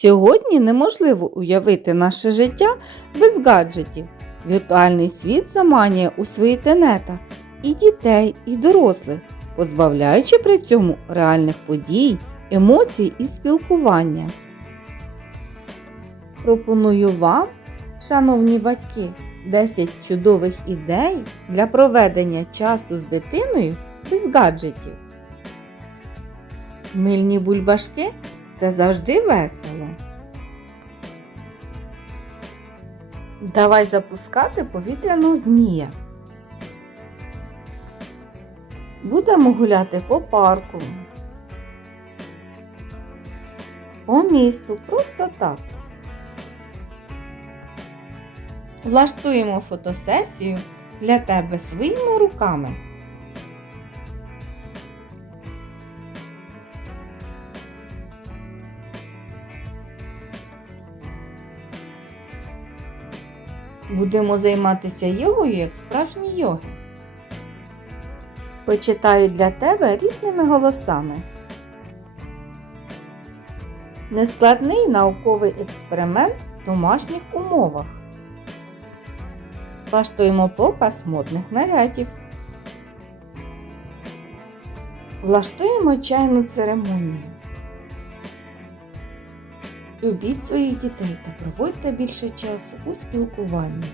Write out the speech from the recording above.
Сьогодні неможливо уявити наше життя без гаджетів. Віртуальний світ заманює у свої тенета і дітей, і дорослих, позбавляючи при цьому реальних подій, емоцій і спілкування. Пропоную вам, шановні батьки, 10 чудових ідей для проведення часу з дитиною без гаджетів. Мильні бульбашки це завжди весело. Давай запускати повітряного змія. Будемо гуляти по парку. По місту просто так. Влаштуємо фотосесію для тебе своїми руками. Будемо займатися йогою як справжні йоги. Почитаю для тебе різними голосами. Нескладний науковий експеримент в домашніх умовах. Влаштуємо показ модних нарядів. Влаштуємо чайну церемонію. Любіть своїх дітей та проводьте більше часу у спілкуванні.